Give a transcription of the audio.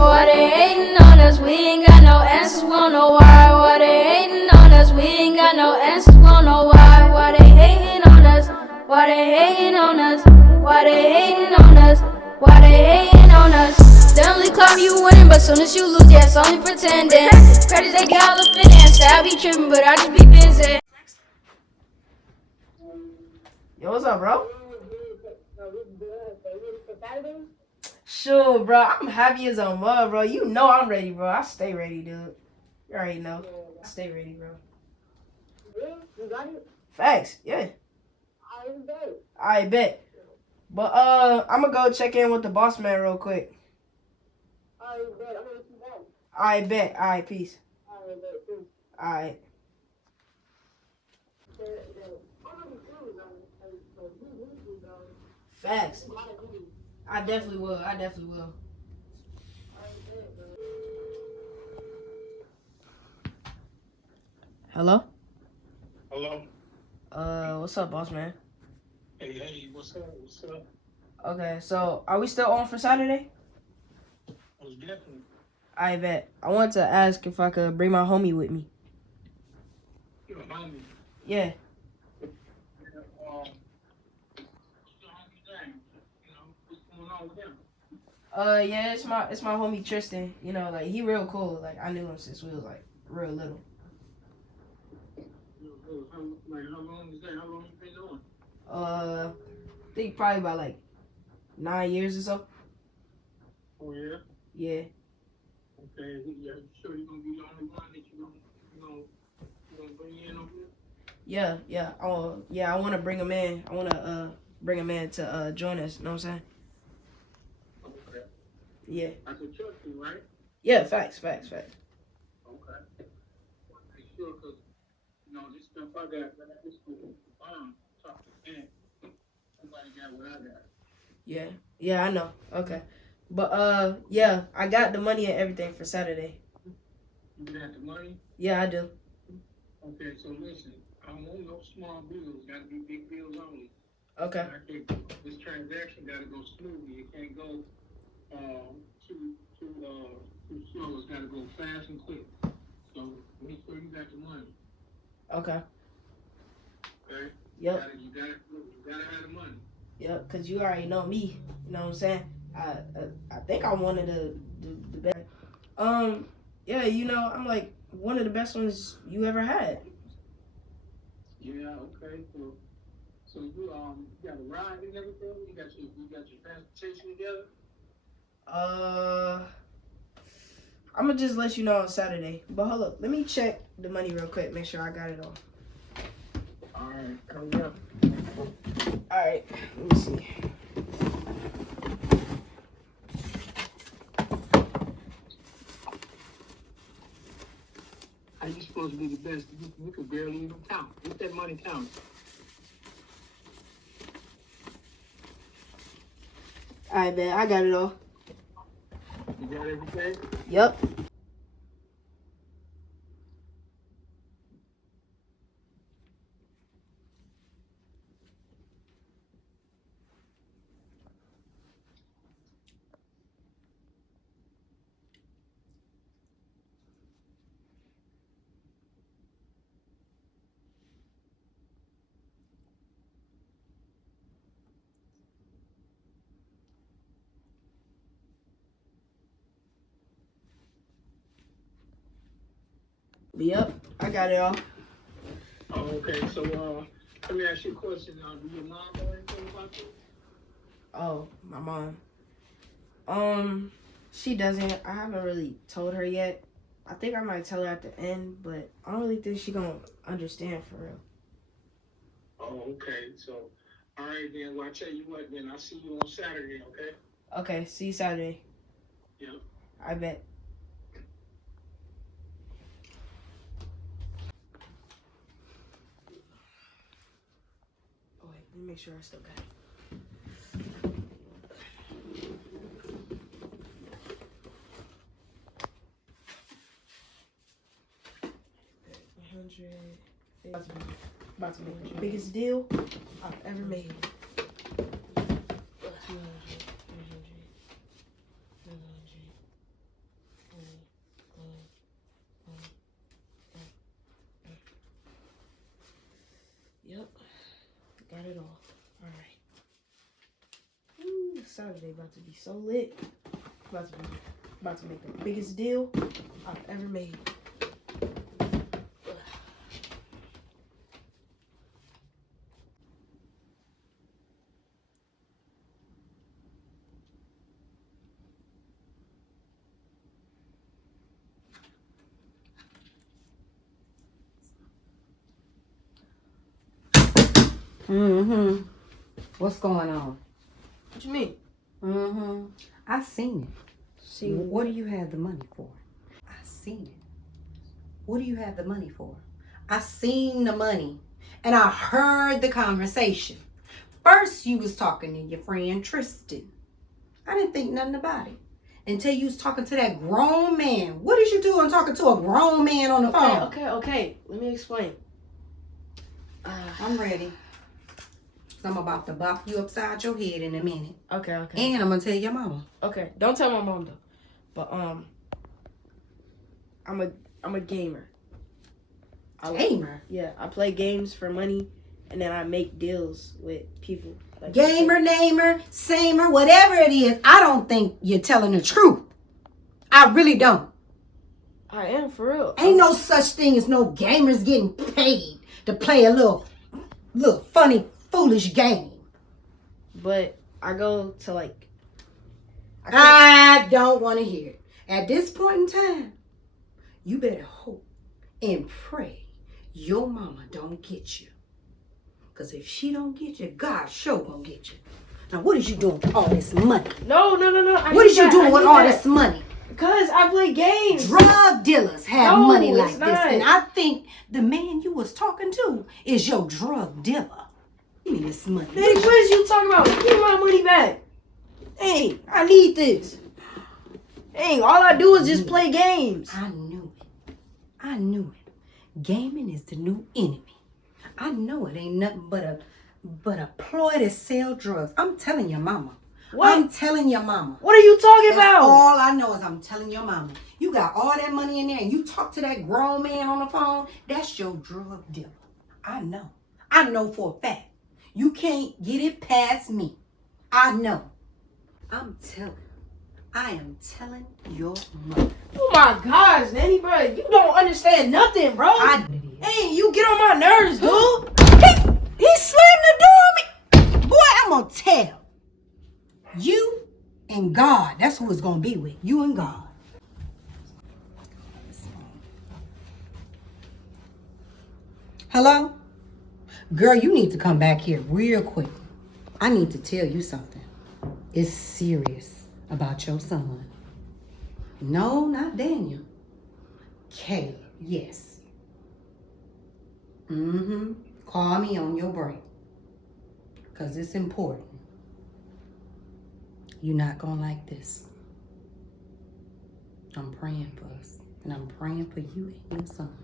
Why they hating on us? We ain't got no answers, won't know why. Why they hating on us? We ain't got no answers, won't know why. Why they hating on us? Why they hating on us? Why they hating on us? Why they hating on us? They only claim you winning, but soon as you lose, yeah, it's only pretending. Credit they got all the finance. I be tripping, but I just be busy. Yo, what's up, bro? Sure, bro. I'm happy as a mud, bro. You know I'm ready, bro. I stay ready, dude. You already know. I stay ready, bro. Facts, yeah. I bet. But I'm gonna go check in with the boss man real quick. I bet. All right, peace. All right. Facts. I definitely will. I definitely will. Hello? Hello? What's up, boss man? Hey, what's up? What's up? Okay, so are we still on for Saturday? Most definitely. I bet. I wanted to ask if I could bring my homie with me. You're a homie. Yeah. What's going on with him? Yeah, it's my homie Tristan. You know, like he real cool. Like I knew him since we was like real little. How long is that? How long you been doing? I think probably about like 9 years or so. Oh yeah. Yeah. Okay. Yeah. Sure, you're gonna be the only one that you gonna bring in over here? Yeah, yeah. Oh, yeah. I want to bring him in. I want to bring him in to join us. You know what I'm saying? Okay. Yeah. I can trust you, right? Yeah. Facts. Okay. Make sure, cause this stuff I got, this top to 10. Somebody got what I got. Yeah. Yeah. I know. Okay. But yeah. I got the money and everything for Saturday. You got the money? Yeah, I do. Okay, so listen, I don't want no small bills. Got to be big bills only. Okay. This transaction got to go smoothly. It can't go too slow. It's got to go fast and quick. So make sure you got the money. Okay. Okay. Yep. You gotta have the money. Yep. Cause you already know me. You know what I'm saying? I think I'm one of the best. Yeah. You know, I'm like one of the best ones you ever had. Yeah. Okay. So you got a ride and everything. You got your transportation together. I'm gonna just let you know on Saturday. But hold up, let me check the money real quick. Make sure I got it all. All right. Hurry up. All right. Let me see. How you supposed to be the best? You could barely even count. Get that money counted. All right, man. I got it all. You got everything? Yep. Yep. I got it all. Oh, okay. So, let me ask you a question. Do your mom know anything about this? Oh, my mom. She doesn't. I haven't really told her yet. I think I might tell her at the end, but I don't really think she gonna understand for real. Oh, okay. So, all right then. Well, I tell you what. Then I'll see you on Saturday. Okay. Okay. See you Saturday. Yeah. I bet. Oh wait. Let me make sure I still got it. 100. About to make the biggest deal I've ever made. 200, 300, 400, Saturday about to be so lit. About to make the biggest deal I've ever made. Mm-hmm. What's going on? What you mean? Mm-hmm. I seen it. See What do you have the money for? I seen it. What do you have the money for? I seen the money. And I heard the conversation. First, you was talking to your friend Tristan. I didn't think nothing about it. Until you was talking to that grown man. What did you do on talking to a grown man on the phone? Okay. Let me explain. I'm ready. I'm about to bop you upside your head in a minute. Okay. And I'm gonna tell your mama. Okay. Don't tell my mom though. But I'm a gamer. Gamer? Yeah, I play games for money, and then I make deals with people. Like Gamer, namer, samer, whatever it is, I don't think you're telling the truth. I really don't. I am, for real. Ain't no such thing as no gamers getting paid to play a little funny, foolish game. But I go to like... I don't want to hear it. At this point in time, you better hope and pray your mama don't get you. Because if she don't get you, God sure gonna get you. Now, what is you doing with all this money? No. What is you doing with all this money? Because I play games. Drug dealers have money like it's this. not. And I think the man you was talking to is your drug dealer. Give me this money. Hey, what is you talking about? Give me my money back. Hey, I need this. Hey, all I do is just play games. I knew it. Gaming is the new enemy. I know it ain't nothing but a ploy to sell drugs. I'm telling your mama. What? I'm telling your mama. What are you talking about? All I know is I'm telling your mama. You got all that money in there and you talk to that grown man on the phone. That's your drug dealer. I know. I know for a fact. You can't get it past me. I know. I am telling your mother. Oh my gosh, Nanny, bro. You don't understand nothing, bro. Hey, you get on my nerves, dude. He slammed the door on me. Boy, I'm going to tell. You and God. That's who it's going to be with. You and God. Hello? Girl, you need to come back here real quick. I need to tell you something. It's serious about your son. No, not Daniel. Caleb, yes. Call me on your break. Because it's important. You're not going to like this. I'm praying for us. And I'm praying for you and your son.